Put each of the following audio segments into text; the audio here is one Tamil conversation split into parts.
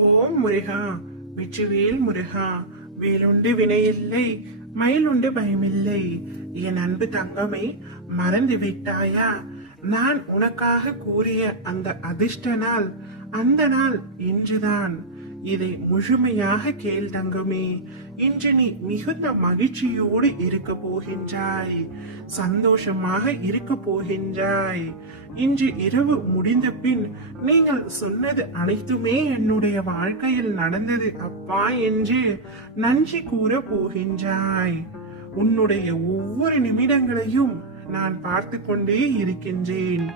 ஓம் முருகா, வெற்றிவேல் முருகா. வேலுண்டு வினையில்லை, மயிலுண்டு பயமில்லை. என் அன்பு தங்கமே, மறந்து விட்டாயா? நான் உனக்காக கூறிய அந்த அதிர்ஷ்ட நாள், அந்த நாள் இன்றுதான். இதை முழுமையாக கேள் தங்கமே. இன்று நீ மிகுந்த மகிழ்ச்சியோடு இருக்க போகின்றாய், சந்தோஷமாக இருக்க போகின்றாய். இன்று இரவு முடிந்த பின் நீங்கள் சொன்னது அனைத்துமே என்னுடைய வாழ்க்கையில் நடந்தது அப்பா என்று நன்றி கூற போகின்றாய். உன்னுடைய ஒவ்வொரு நிமிடங்களையும் நான் பார்த்து கொண்டே இருக்கின்றேன்.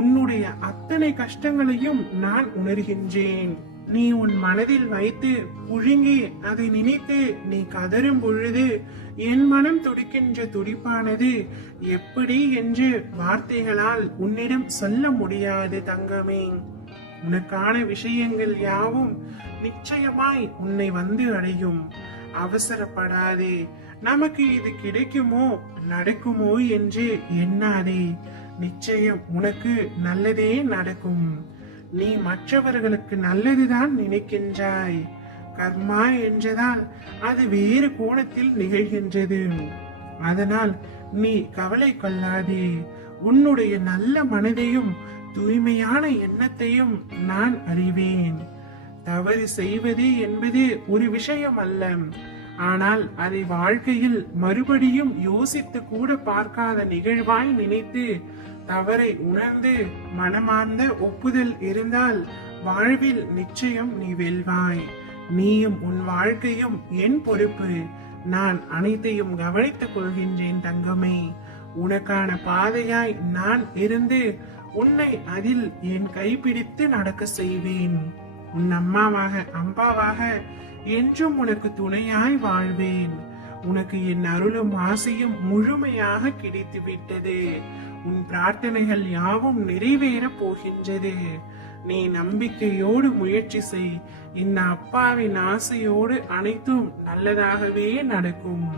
உன்னுடைய அத்தனை கஷ்டங்களையும் நான் உணர்கின்றேன். நீ உன் மனதில் வைத்து புழுங்கி அதை நினைத்து நீ கதறும் பொழுது என் மனம் துடிக்கின்ற துடிப்பானது எப்படி என்று வார்த்தைகளால் உன்னிடம் சொல்ல முடியாது தங்கமே. உனக்கான விஷயங்கள் யாவும் நிச்சயமாய் உன்னை வந்து அடையும். அவசரப்படாதே. நமக்கு இது கிடைக்குமோ நடக்குமோ என்று எண்ணாதே. நிச்சயம் உனக்கு நல்லதே நடக்கும். நீ மற்றவர்களுக்கு நல்லதுதான் நினைக்கின்றாய். கர்மா என்றதால் அது வேறு கோணத்தில் நிகழ்கின்றது. அதனால் நீ கவலை கொள்ளாதே. உன்னுடைய நல்ல மனதையும் தூய்மையான எண்ணத்தையும் நான் அறிவேன். தவறு செய்வது என்பது ஒரு விஷயம் அல்ல. ஆனால் அதை வாழ்க்கையில் மறுபடியும் யோசித்து கூட பார்க்காத நிகழ்வாய் நினைத்து தவறை உணர்ந்து மனமார்ந்த ஒப்புதல் இருந்தால் வாழ்வில் நிச்சயம் நீ வெல்வாய். நீயும் உன் வாழ்க்கையும் என் பொறுப்பு. நான் அனைத்தையும் கவனித்துக் கொள்கின்றேன் தங்கமே. உனக்கான பாதையாய் நான் இருந்து உன்னை அதில் என் கைப்பிடித்து நடக்க செய்வேன். உன் அம்மாவாக அம்பாவாக என்றும் உனக்கு துணையாய் வாழ்வேன். உனக்கு என் அருளும் ஆசையும் முழுமையாக கிடைத்து விட்டது. உன் பிரார்த்தனைகள் யாவும் நிறைவேற போகின்றது. நீ நம்பிக்கையோடு முயற்சி செய். இந்த அப்பாவின் ஆசையோடு அனைத்தும் நல்லதாகவே நடக்கும்.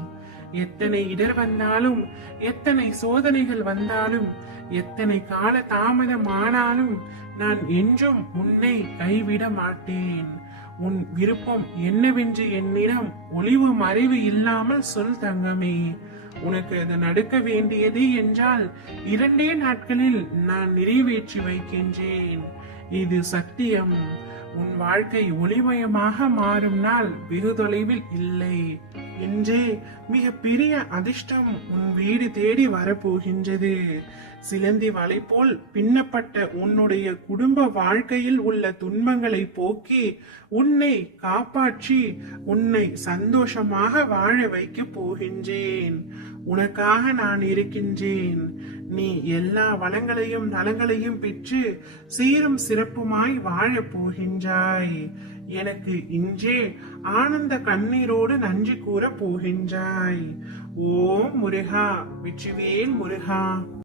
எத்தனை இடர் வந்தாலும், எத்தனை சோதனைகள் வந்தாலும், எத்தனை கால தாமதம் ஆனாலும் நான் என்றும் உன்னை கைவிட மாட்டேன். உன் விருப்பம் என்னவென்று என்னிடம் ஒளிவு மறைவு இல்லாமல் சொல் தங்கமே. உனக்கு அது நடக்க வேண்டியது என்றால் 2 நாட்களில் நான் நிறைவேற்றி வைக்கின்றேன். இது சத்தியம். உன் வாழ்க்கை ஒளிமயமாக மாறும் நாள் வெகு தொலைவில் இல்லை. இன்று மிக பெரிய அதிர்ஷ்டம் உன் வீடு தேடி வரப்போகின்றது. சிலந்தி வலை போல் பின்னப்பட்ட உன்னுடைய குடும்ப வாழ்க்கையில் உள்ள துன்பங்களை போக்கி உன்னை காப்பாற்றி உன்னை சந்தோஷமாக வாழ வைக்க போகின்றேன். உனக்காக நான் இருக்கின்றேன். நீ எல்லா வளங்களையும் நலங்களையும் பெற்று சீரும் சிறப்புமாய் வாழப் போகின்றாய். எனக்கு இன்றே ஆனந்த கண்ணீரோடு நன்றி கூற போகின்றாய். ஓம் முருகா, வெற்றிவேல் முருகா.